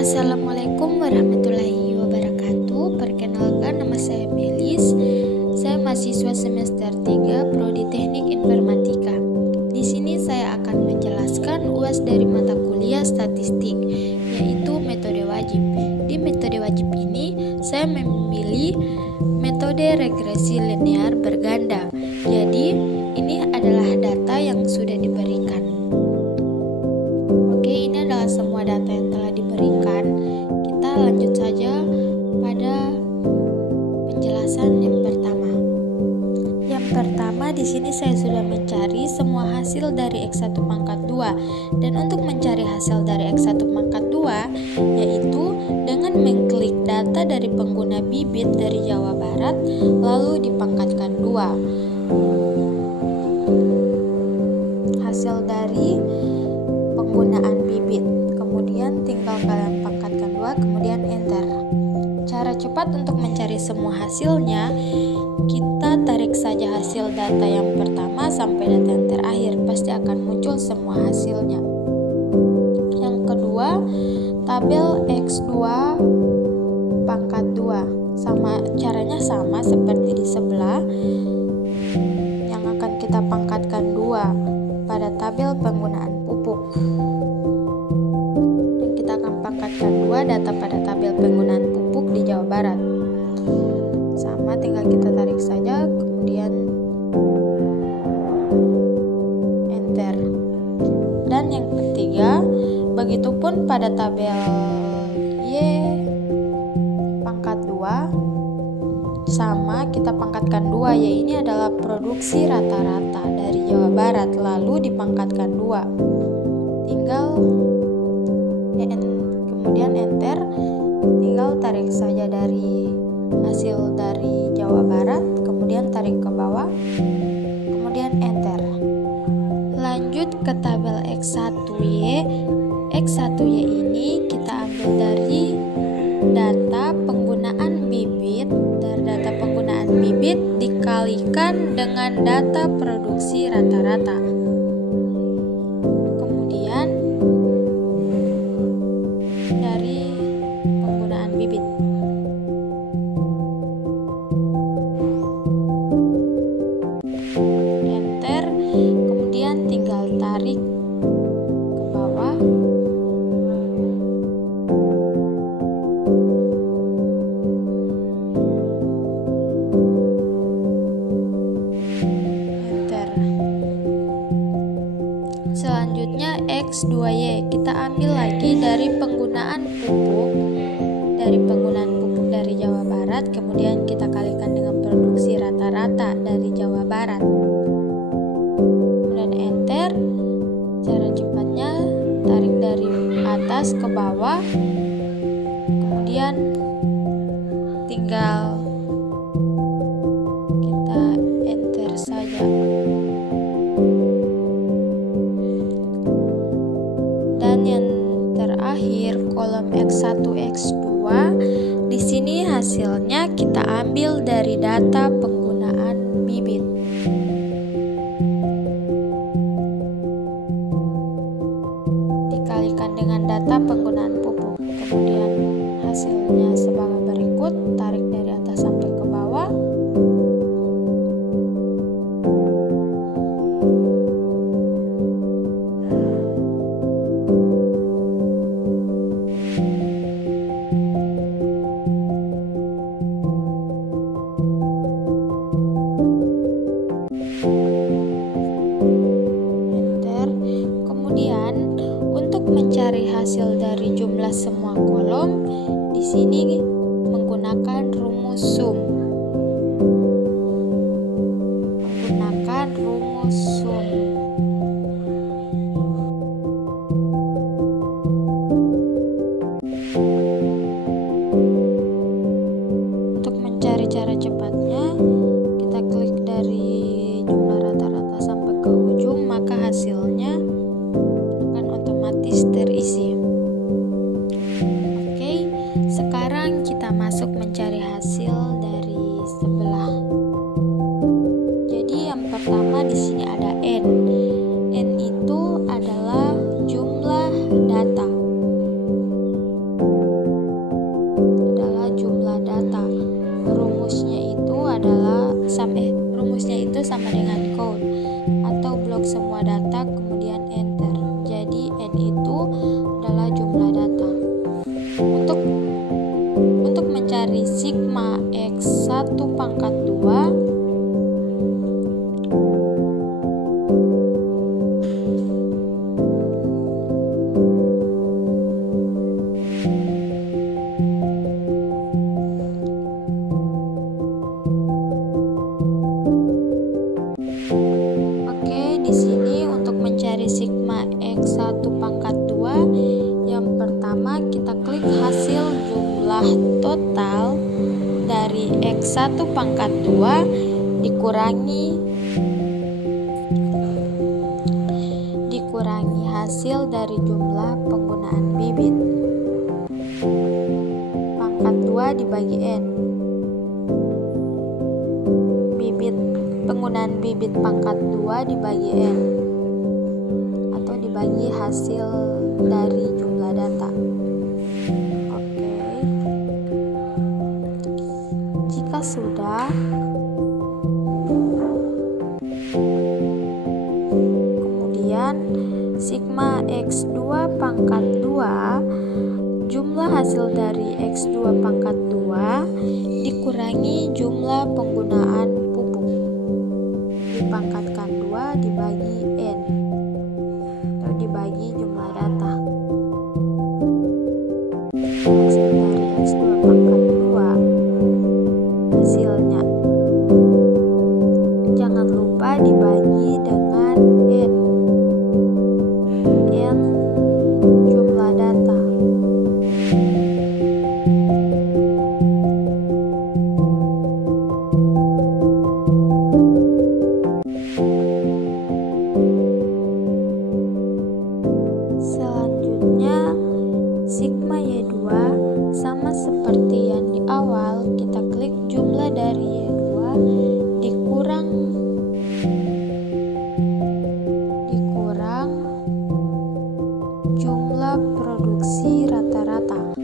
Assalamualaikum warahmatullahi wabarakatuh. Perkenalkan, nama saya Melis. Saya mahasiswa semester 3 Prodi Teknik Informatika. Di sini saya akan menjelaskan UAS dari mata kuliah statistik, yaitu metode wajib. Di metode wajib ini, saya memilih metode regresi linear berganda. Jadi, ini adalah data yang sudah diberikan. Oke, ini adalah semua data yang telah diberikan. Kita lanjut saja pada penjelasan yang pertama. Yang pertama, di sini saya sudah mencari semua hasil dari X1 pangkat 2. Dan untuk mencari hasil dari X1 pangkat 2, yaitu dengan mengklik data dari pengguna bibit dari Jawa Barat, lalu dipangkatkan 2. Hasil dari penggunaan bibit, kemudian tinggal kalian pangkatkan 2, kemudian enter. Cara cepat untuk mencari semua hasilnya, kita tarik saja hasil data yang pertama sampai data yang terakhir, pasti akan muncul semua hasilnya. Yang kedua, tabel X2 pangkat 2. Caranya sama seperti di sebelah, yang akan kita pangkatkan 2 pada tabel penggunaan pupuk. Dan kita akan pangkatkan 2 data pada tabel penggunaan pupuk di Jawa Barat. Sama, tinggal kita tarik saja, kemudian enter. Dan yang ketiga, begitupun pada tabel Y pangkat 2, sama, kita pangkatkan 2, ya ini adalah produksi rata-rata dari Jawa Barat, lalu dipangkatkan 2. Tinggal kemudian enter, tinggal tarik saja dari hasil dari Jawa Barat, kemudian tarik ke bawah, kemudian enter. Lanjut ke tabel X1Y. X1Y ini kita ambil dari data penggunaan bibit. Dari data penggunaan bibit dikalikan dengan data produksi rata-rata. Kemudian dari penggunaan bibit. Enter, kemudian tinggal tarik ke bawah. Selanjutnya X2Y, kita ambil lagi dari penggunaan pupuk dari Jawa Barat, kemudian kita kalikan dengan produksi rata-rata dari Jawa Barat. Kemudian enter. Cara cepatnya tarik dari atas ke bawah, kemudian tinggal kita enter saja. Dan yang terakhir, kolom X1 X2, di sini hasilnya kita ambil dari data penggunaan bibit. Dikalikan dengan data penggunaan pupuk. Kemudian hasilnya sebagai berikut, tarik dari atas sampai ke bawah. Kemudian untuk mencari hasil dari jumlah semua kolom, di sini menggunakan rumus sum. Untuk mencari cara cepatnya, kita klik dari jumlah rata-rata sampai ke ujung, maka hasilnya akan otomatis terisi. Oke, sekarang kita masuk mencari hasil dari sebelah. Jadi yang pertama di sini ada N. N itu adalah jumlah data. rumusnya itu sama dengan count atau blok semua data kemudian enter. Jadi N itu adalah jumlah data. Untuk mencari sigma X1 pangkat 2, di sini untuk mencari sigma X1 pangkat 2, yang pertama kita klik hasil jumlah total dari X1 pangkat 2 dikurangi hasil dari jumlah penggunaan bibit. Pangkat 2 dibagi N. Penggunaan bibit pangkat 2 dibagi N atau dibagi hasil dari jumlah data. Oke. Jika sudah, kemudian sigma X2 pangkat 2, jumlah hasil dari X2 pangkat 2 dikurangi jumlah penggunaan dipangkatkan 2 dibagi N atau dibagi jumlah data. Hasil dari X2 pangkat 2 hasilnya jangan lupa dibagi dengan N jumlah data. Sigma Y2 sama seperti yang di awal, kita klik jumlah dari Y2 dikurang jumlah produksi rata-rata.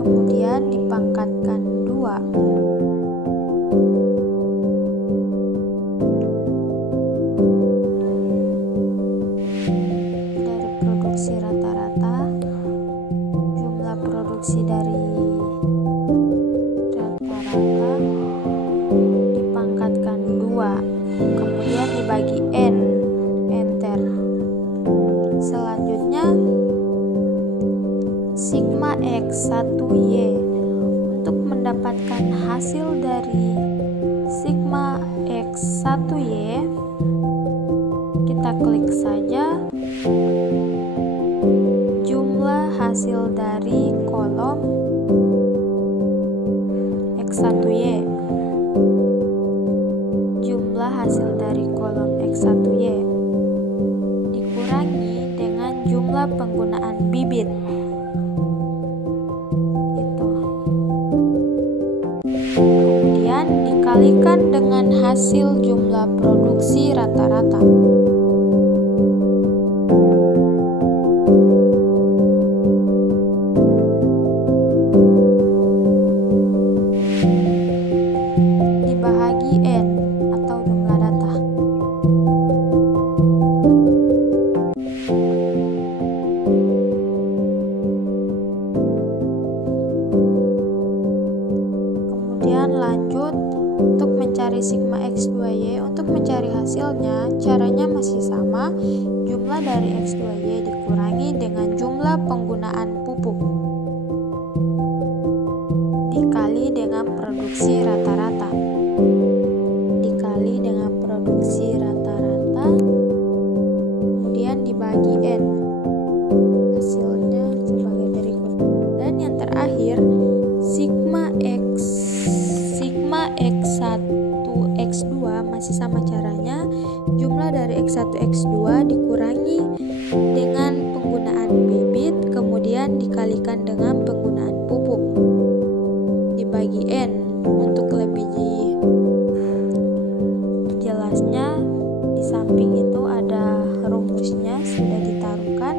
Kemudian dipangkatkan 2. Produksi dari rata-rata dipangkatkan 2, kemudian dibagi N, enter. Selanjutnya sigma X1Y. Untuk mendapatkan hasil dari sigma X1Y, kita klik saja hasil dari kolom X1Y. Jumlah hasil dari kolom X1Y dikurangi dengan jumlah penggunaan bibit. Kemudian dikalikan dengan hasil jumlah produksi rata-rata. Lanjut untuk mencari sigma X2Y. Untuk mencari hasilnya, caranya masih sama. Jumlah dari X2Y dikurangi dengan jumlah penggunaan pupuk dikali dengan produksi rata-rata. Kemudian dibagi N. Hasilnya sebagai berikut. Dan yang terakhir, sigma X1X2 masih sama caranya. Jumlah dari X1X2 dikurangi dengan penggunaan bibit, kemudian dikalikan dengan penggunaan pupuk dibagi N. Untuk lebih jelasnya, di samping itu ada rumusnya sudah ditaruhkan.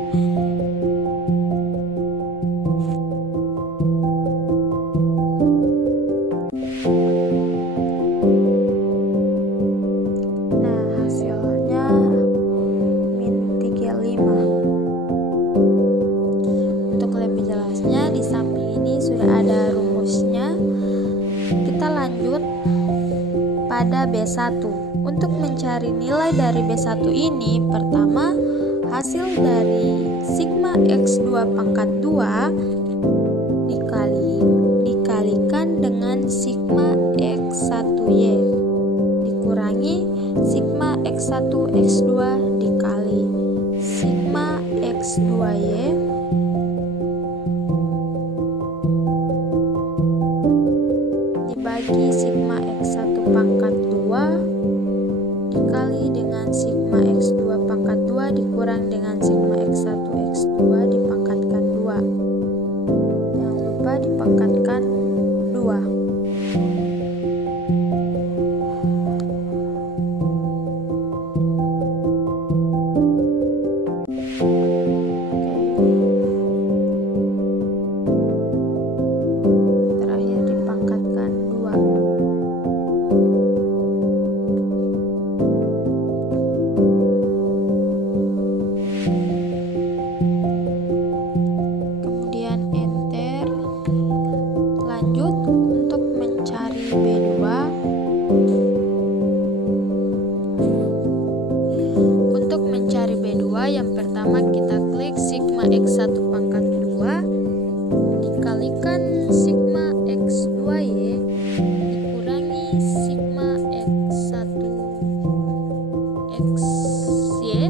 pada B1. Untuk mencari nilai dari B1 ini, pertama hasil dari sigma X2 pangkat 2 dikalikan dengan sigma X1Y dikurangi sigma X1 X2 dikali sigma X2Y dibagi sigma X1 pangkat 2 dikali dengan sigma X2 pangkat 2 dikurang dengan sigma X1 X2 dipangkatkan 2. Jangan lupa dipangkatkan 2. Untuk mencari B2, yang pertama kita klik sigma X1 pangkat 2 dikalikan sigma X2Y dikurangi sigma X1 XY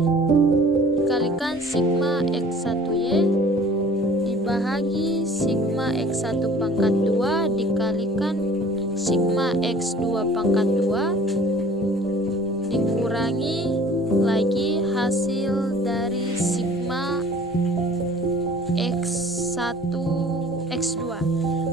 dikalikan sigma X1Y dibagi sigma X1 pangkat 2 dikalikan sigma X2 pangkat 2 dikurangi lagi hasil dari sigma X1 X2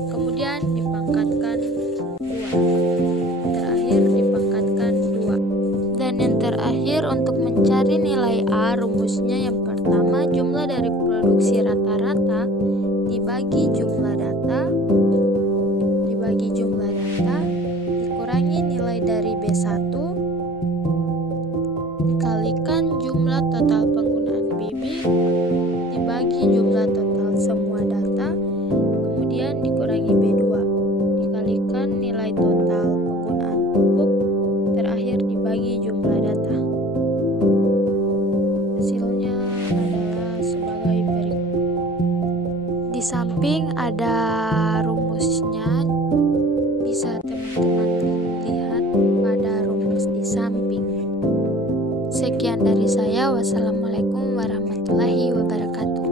kemudian dipangkatkan 2, terakhir dipangkatkan 2. Dan yang terakhir untuk mencari nilai A, rumusnya yang pertama jumlah dari produksi rata-rata dibagi jumlah data dikurangi nilai dari B1 dikalikan jumlah total penggunaan bibit dibagi jumlah total semua data kemudian dikurangi B2 dikalikan nilai total penggunaan pupuk terakhir dibagi jumlah data. Hasilnya adalah sebagai berikut. Di samping ada rumusnya, bisa teman-teman lihat pada rumus di samping. Sekian dari saya. Wassalamualaikum warahmatullahi wabarakatuh.